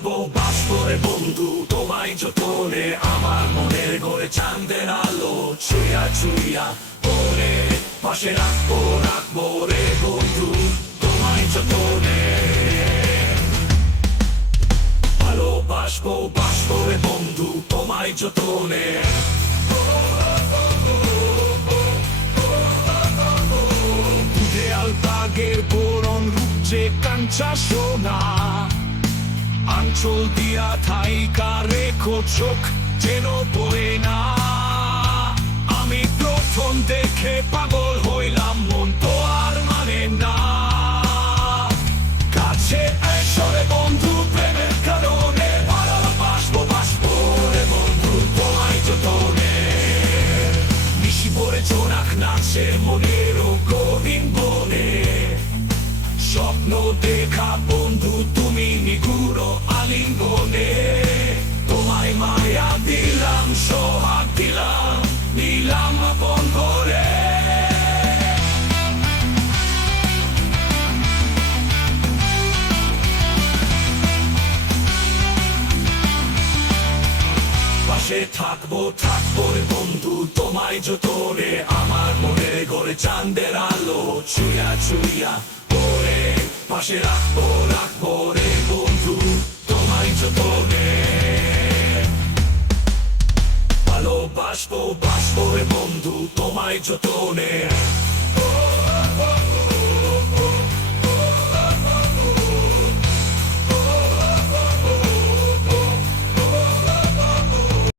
ভালোবাসবো বাসবো রে বন্ধু তোমায় যতনে, আমার মনের ঘরে চাঁদের আলো ছুঁয়া ছুঁয়া পরে, পাশে রাখবো রে বন্ধু তোমায় যতনে। ভালোবাসবো বাসবো রে বন্ধু তোমায় যতনে। দেয়াল দাগের বোরন রূপে কাঞ্চা সোনা, আঞ্চল দিয়া থাইকা রেখো চোখ যেন পড়ে না। আমি প্রথম দেখে পাগল হইলাম, মন তো আর মানে না। কাছে এসো রে বন্ধু প্রেমের কারণে, ভালোবাসবো বাসবো রে বন্ধু তোমায় যতনে। নিশি ভরে জোনাক নাচে মনেরও গভীর বনে, স্বপ্ন দেখা বন্ধু তুমি নিগুড় আলিঙ্গনে। তোমায় মায়া দিলাম সোহাগ দিলাম নিলাম আপন করে। পাশে থাকবো রে বন্ধু তোমায় যতনে, আমার মনে ঘরে চাঁদের আলো ছুঁয়া ছুঁয়া পরে, পাশে রাখবো রে বন্ধু তোমায় যতনে। ভালোবাসবো বাসবো রে বন্ধু তোমায় যতনে।